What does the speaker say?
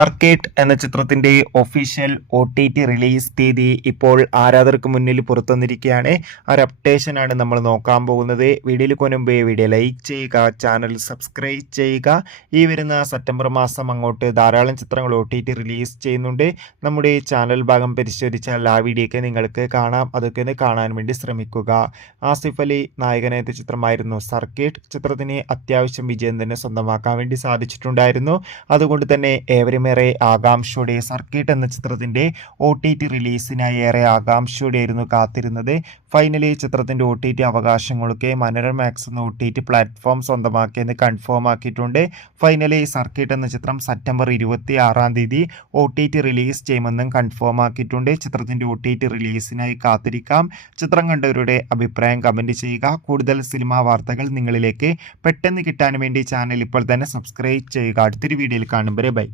സർക്കേട്ട് എന്ന ചിത്രത്തിന്റെ official OTT release തീയതി ഇപ്പോൾ ആരാധകർക്ക് മുന്നിൽ പുറത്തുവന്നിരിക്കുകയാണ്. ആ ഒരു അപ്ഡേഷനാണ് നമ്മൾ നോക്കാൻ പോകുന്നത്. വീഡിയോയിൽ മുൻപേ വീഡിയോ ലൈക്ക് ചെയ്യുക, ചാനൽ സബ്സ്ക്രൈബ് ചെയ്യുക. ഈ വരുന്ന സെപ്റ്റംബർ മാസം അങ്ങോട്ട് ധാരാളം ചിത്രങ്ങൾ OTT റിലീസ് ചെയ്യുന്നുണ്ട്. നമ്മുടെ ചാനൽ ഭാഗം പരിശോധിച്ചാൽ ആ വീഡിയോയ്ക്ക് നിങ്ങൾക്ക് കാണാം. അതൊക്കെ ഒന്ന് കാണാൻ വേണ്ടി ശ്രമിക്കുക. ആസിഫ് അലി നായകനായ ചിത്രമായിരുന്നു സർക്കേട്ട്. ചിത്രത്തിന് അത്യാവശ്യം വിജയം തന്നെ സ്വന്തമാക്കാൻ വേണ്ടി സാധിച്ചിട്ടുണ്ടായിരുന്നു. അതുകൊണ്ട് തന്നെ ഏവരും ഏറെ ആകാംക്ഷയോടെ സർക്കേട്ട് എന്ന ചിത്രത്തിന്റെ OTT റിലീസിനായി ഏറെ ആകാംക്ഷയോടെയായിരുന്നു കാത്തിരുന്നത്. ഫൈനലി ചിത്രത്തിന്റെ OTT അവകാശങ്ങളൊക്കെ മനോരമാക്സ് എന്ന OTT പ്ലാറ്റ്ഫോം സ്വന്തമാക്കിയെന്ന് കൺഫേം ആക്കിയിട്ടുണ്ട്. ഫൈനലി സർക്കേട്ട് എന്ന ചിത്രം സെപ്റ്റംബർ 26 തീയതി OTT റിലീസ് ചെയ്യുമെന്നും കൺഫേം ആക്കിയിട്ടുണ്ട്. ചിത്രത്തിന്റെ OTT റിലീസിനായി കാത്തിരിക്കാം. ചിത്രം കണ്ടവരുടെ അഭിപ്രായം കമന്റ് ചെയ്യുക. കൂടുതൽ സിനിമാ വാർത്തകൾ നിങ്ങളിലേക്ക് പെട്ടെന്ന് കിട്ടാൻ വേണ്ടി ചാനൽ ഇപ്പോൾ തന്നെ സബ്സ്ക്രൈബ് ചെയ്യുക. അടുത്തൊരു വീഡിയോയിൽ കാണും വരെ ബൈ.